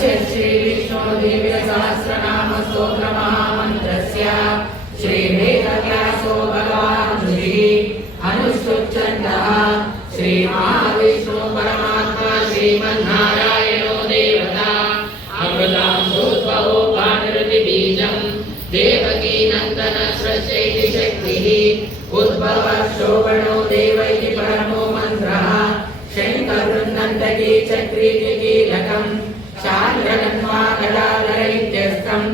श्री विष्णु दिव्य सहस्रनाम स्तोत्र महामंत्रस्य श्री वेदव्यासो भगवान् अनुष्ठुप्छन्दः श्री महाविष्णु परमात्मा श्रीमन्नारायणो देवता अमृतामृतोद्भवो भानुरुति बीजं देवकी नन्दन सृष्टैति शक्तिः उद्भव शोभनो देवैति परमो मन्त्रः शङ्खवृन्दन्तकी चक्रीति कीलकम् चान्द्रगन्वा गदाधरैत्यस्त्रम्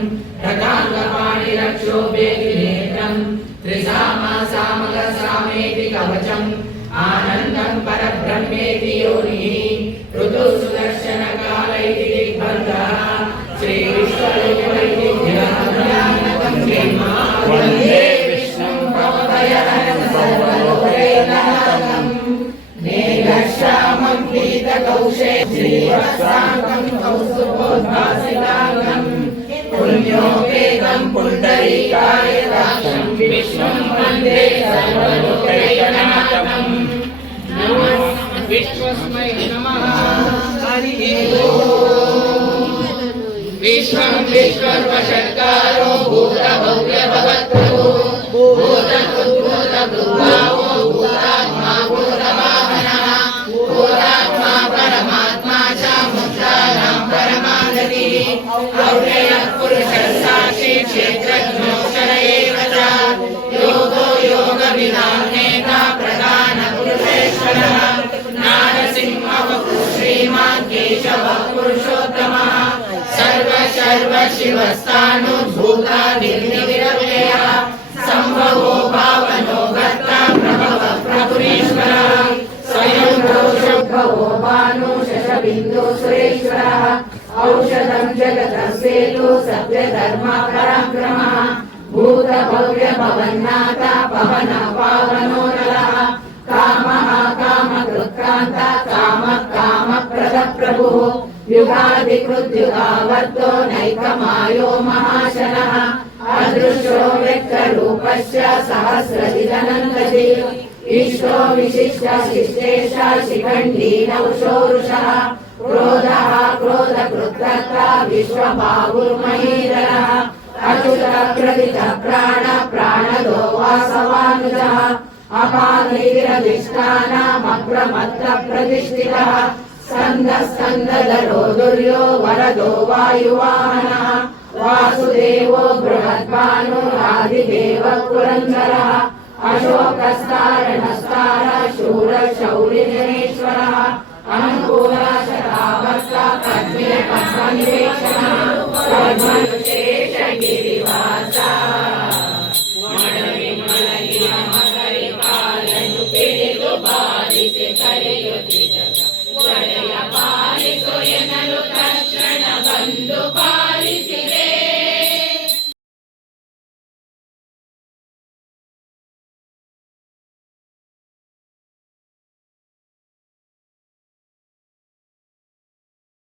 रथाङ्गपाणिरक्षोभेति नेत्रम् त्रिसामा सामगसामेति कवचम् आनन्दं परब्रह्मेति योनिः ऋतु सुदर्शनकालैति दिग्बन्धः श्रीविश्वरूपैति ध्यानकं वन्दे विष्णुं भवभयहरं सर्वलोकैकनाथं नीलश्यामं पीतकौशे श्रीवत्साङ्गं कौस्तुभोद्भासिताङ्गं पुण्योपेतं पुण्डरीकायदाक्षं विष्णुं वन्दे सर्वलोकैकनाथं नमः विश्वस्मै नमः हरिः ओम् विश्वं विश्वर्वषट्कारो भूतभव्यभवत्प्रभो भूतकृद्भूतभृद्भावो भूतात्मा भूतवाहनः भूतात्मा परमात्मा च मुद्राणां परमागतिः अव्ययः पुरुषः साक्षी क्षेत्रज्ञोऽक्षर एव च योगो योगविदां नेता प्रधानपुरुषेश्वरः नारसिंहवपुः श्रीमान् केशवः पुरुषोत्तमः सर्व शिवस्थानुभूतादिर्निरव्ययः सम्भवो भावनो भर्ता प्रभवः प्रभुरीश्वरः स्वयं भवो भानु शशबिन्दु सुरेश्वरः औषधं जगतः सेतु सत्यधर्म पराक्रमः भूतभव्य भवन्नाथ पवन पावनो नरः कामः कामकृत्कान्त कामः कामप्रदः प्रभुः युगादिकृद्युगावर्तो नैकमायो महाशनः अदृश्यो व्यक्तरूपश्च सहस्रदिदनन्दति इष्टो विशिष्ट शिष्टेश शिखण्डी नवशोरुषः क्रोधः क्रोधकृत्कर्ता विश्वबाहुर्महीधरः अच्युतः प्रथितः प्राण प्राणदो वासवानुजः अपाधैरधिष्ठानमप्रमत्तः प्रतिष्ठितः स्कन्दधरो दुर्यो वरदो वायुवाहनः वासुदेवो बृहद्भानुरादिदेवः पुरन्दरः अशोकस्तारणस्तार शूरशौर्यजनेश्वरः अनुकूलशतावर्ता पद्मिनिवेक्षणः शेषगिरि